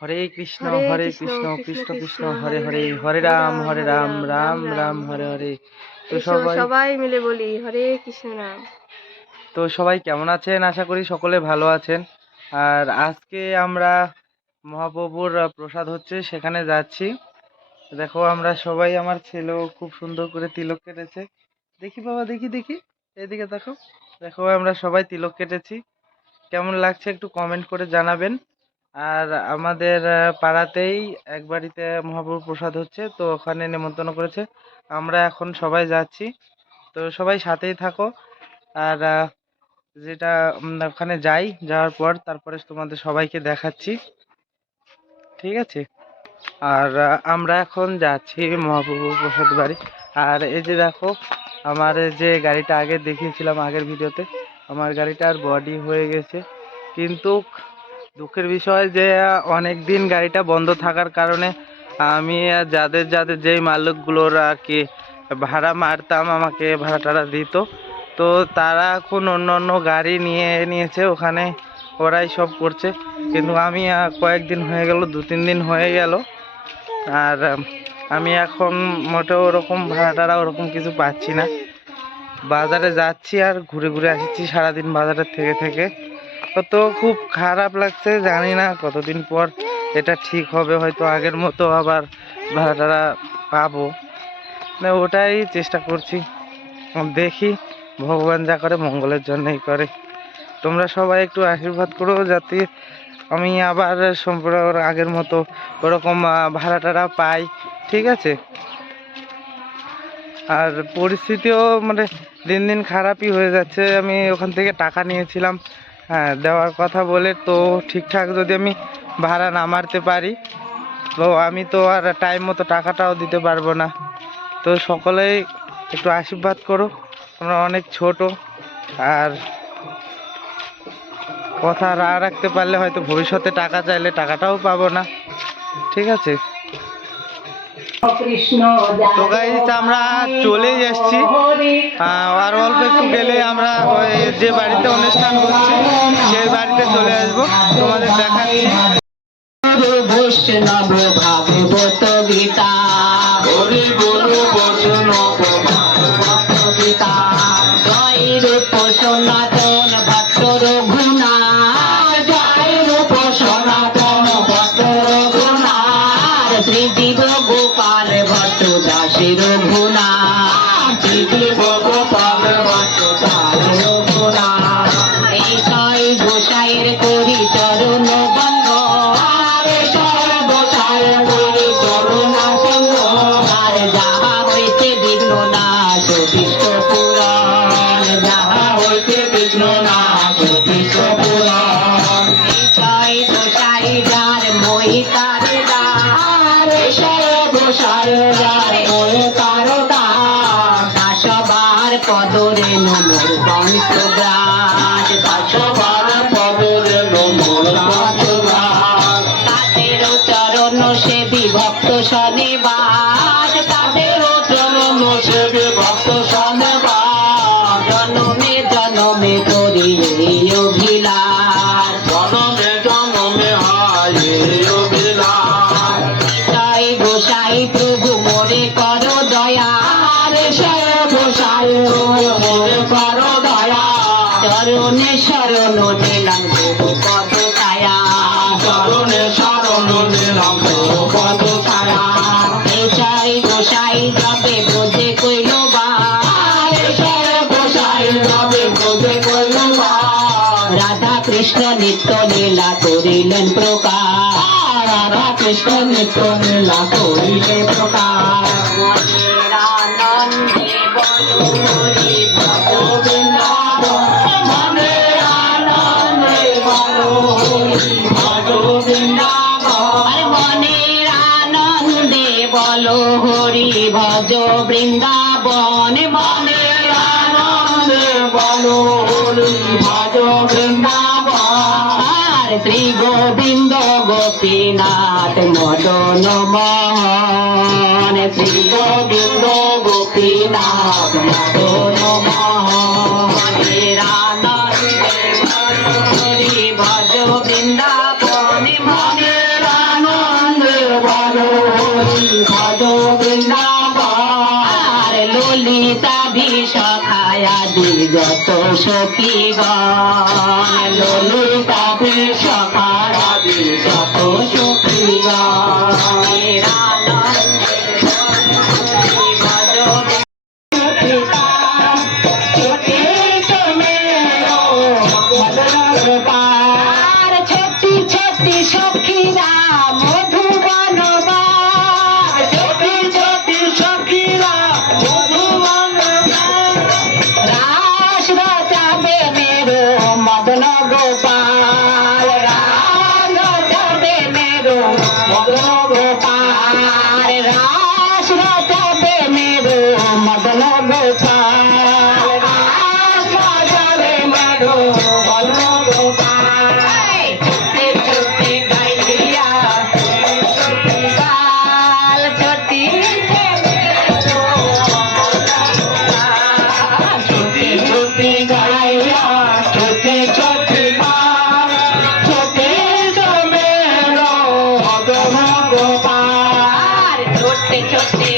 হরে কৃষ্ণ কৃষ্ণ কৃষ্ণ কৃষ্ণ কৃষ্ণ কৃষ্ণ হরে হরে হরে, হরে, হরে হরে রাম রাম হরে হরে রাম, রাম, রাম রাম রাম রাম হরে হরে হরে। হরে। তো এসো সবাই সবাই মিলে বলি হরে কৃষ্ণ নাম। সবাই কেমন আছেন? আশা করি সকলে ভালো আছেন। আর আজকে আমরা মহাপ্রভুর প্রসাদ হচ্ছে সেখানে যাচ্ছি। দেখো আমরা সবাই, আমার ছেলেও খুব সুন্দর করে তিলক কেটেছে। দেখি বাবা, দেখি দেখি, এদিকে দেখো। দেখো আমরা সবাই তিলক কেটেছি। কেমন লাগছে একটু কমেন্ট করে জানাবেন। আর আমাদের পাড়াতেই এক বাড়িতে মহাপ্রভুর প্রসাদ হচ্ছে, তো ওখানে নেমন্তন্ন করেছে। আমরা এখন সবাই যাচ্ছি, তো সবাই সাথেই থাকো। আর যেটা ওখানে যাই, যাওয়ার পর তারপরে তোমাদের সবাইকে দেখাচ্ছি, ঠিক আছে? আর আমরা এখন যাচ্ছি মহাপ্রভুর প্রসাদ বাড়ি। আর এই যে দেখো, আমার যে গাড়িটা আগে দেখিয়েছিলাম আগের ভিডিওতে, আমার গাড়িটার বডি হয়ে গেছে। কিন্তু দুঃখের বিষয় যে অনেক দিন গাড়িটা বন্ধ থাকার কারণে আমি যাদের যাদের যেই মালিকগুলোর আর কি ভাড়া মারতাম, আমাকে ভাড়া টাড়া দিত, তো তারা এখন অন্য অন্য গাড়ি নিয়ে নিয়েছে, ওখানে ওরাই সব করছে। কিন্তু আমি কয়েকদিন হয়ে গেল, 2-3 দিন হয়ে গেল। আর আমি এখন মোটেও ওরকম ভাড়া টাড়া ওরকম কিছু পাচ্ছি না। বাজারে যাচ্ছি আর ঘুরে ঘুরে আসছি সারাদিন বাজারের থেকে থেকে। তো খুব খারাপ লাগছে, জানি না কতদিন পর এটা ঠিক হবে, হয়তো আগের মতো আবার ভাড়া টাড়া পাবো না, ওটাই চেষ্টা করছি। দেখি, ভগবান যা করে মঙ্গলের জন্যই করে। তোমরা সবাই একটু আশীর্বাদ করো যাতে আমি আবার সম্পূর্ণ আগের মতো ওরকম ভাড়া টাড়া পাই, ঠিক আছে? আর পরিস্থিতিও মানে দিন দিন খারাপই হয়ে যাচ্ছে। আমি ওখান থেকে টাকা নিয়েছিলাম, হ্যাঁ, দেওয়ার কথা বলে, তো ঠিকঠাক যদি আমি ভাড়া না মারতে পারি, তো আমি তো আর টাইম মতো টাকাটাও দিতে পারবো না। তো সকলেই একটু আশীর্বাদ করো, তোমরা অনেক ছোট, আর কথা না রাখতে পারলে হয়তো ভবিষ্যতে টাকা চাইলে টাকাটাও পাবো না, ঠিক আছে? তো গাইস আমরা চলেই এসছি, আর অল্প একটু গেলে আমরা ওই যে বাড়িতে অনুষ্ঠান হচ্ছে সেই বাড়িতে চলে আসবো, তোমাদের দেখাচ্ছি। বৈষ্ণব ভাগবত গীতা, হরি গুরু বৈষ্ণব ভাগবত গীতা, জয় রূপ সনাতন ভট্ট রঘুনাথ, জয় রূপ সনাতন ভট্ট রঘুনাথ, শ্রী জীব গোপাল ভট্ট দাস রঘুনাথ, শ্রী জীব গোপাল ভট্ট দাস রঘুনাথ, এই ছয় গোসাইয়ের করি চরণ বন্ধ, যাহা হইতে বিঘ্ন নাশ বিষ্ণ পুরাণ, যাহা হইতে বিঘ্ন নাশ বিষ্ণ পুরাণ, ছয় গোসাই যার মহিতার দ্বার, ছয় গোসাই যার মহিতার দ্বার, দাসবার পদরে নমর বংশগ্রাস, দাসবার পদরে নমর বংশগ্রাস, তাদের চরণ সেবী ভক্ত শনিবার, তাদের চরণ সেবী ভক্ত শনিবার, জনমে জনমে করি এই অভিলাষ, জনমে জনমে হয় এই অভিলাষ, জয় গোসাই প্রভু মোরে করো দয়া, জয় গোসাই প্রভু মোরে করো দয়া, চরণে শরণ নিলাম প্রভু কত ছায়া, চরণে শরণ নিলাম প্রভু কত ছায়া, জয় গোসাই যাবে বোঝে কইল বার, জয় গোসাই যাবে বোঝে কইল বার, রাধা কৃষ্ণ নিত্য লীলা করিলেন প্রকার, রাধা কৃষ্ণ নিত্য লীলা করিলেন প্রকার, মনের আনন্দে বলো হরি ভজ বৃন্দাবন, মনের আনন্দে বলো হরি ভজ বৃন্দাবন, মনের আনন্দে বলো হরি ভজ বৃন্দাবন, মনের আনন্দে বলো হরি ভজ বৃন্দাবন, শ্রী গোবিন্দ গোপীনাথ মদন মোহন, শ্রী গোবিন্দ গোপীনাথ মদন মোহন, মনের আনন্দে বলো হরি ভজ বৃন্দাবন, মনের যত সখীগণ ললিতাতে সখারাদি যত সখীগণ ছোটি ছোটি সখীরা মধুবন ছোটি ছোটি সখীরা মধুবন রাস রচাবে মেরো মদন গোপাল রাস রচাবে মেরো মদন গোপাল রাস রচাবে মেরো মদন গোপাল রাস রচাবে মেরো মদন গোপাল ছোটে ছোটে গাইয়া গোপাল ছোটি ছোটি ছোটি গাইয়া ছোটে ছোটে গান ছোটে জমেরো মদন গোপাল ছোটে ছোটে।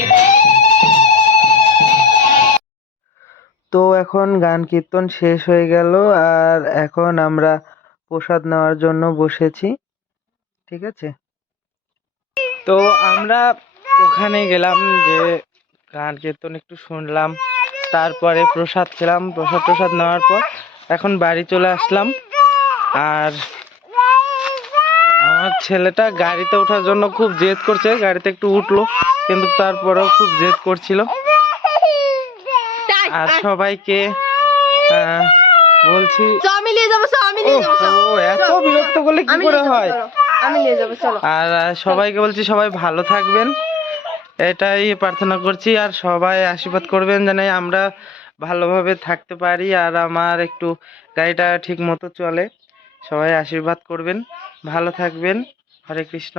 তো এখন গান কীর্তন শেষ হয়ে গেল, আর এখন আমরা প্রসাদ নেওয়ার জন্য বসেছি। ঠিক আছে, তো আমরা ওখানে গেলাম, যে গান কীর্তন একটু শুনলাম, তারপরে প্রসাদ খেলাম। প্রসাদ নেওয়ার পর এখন বাড়ি চলে আসলাম। আর আমার ছেলেটা গাড়িতে ওঠার জন্য খুব জেদ করছে, গাড়িতে একটু উঠলো কিন্তু তারপরেও খুব জেদ করছিল। আর সবাইকে বলছি, আমি নিয়ে যাবো, আমি নিয়ে যাবো, ও এত বিরক্ত করলে কি করে হয়। আমি নিয়ে যাবো, চলো। আর সবাইকে বলছি সবাই ভালো থাকবেন, এটাই প্রার্থনা করছি। আর সবাই আশীর্বাদ করবেন যেন আমরা ভালোভাবে থাকতে পারি আর আমার একটু গাড়িটা ঠিক মতো চলে। সবাই আশীর্বাদ করবেন, ভালো থাকবেন। হরে কৃষ্ণ।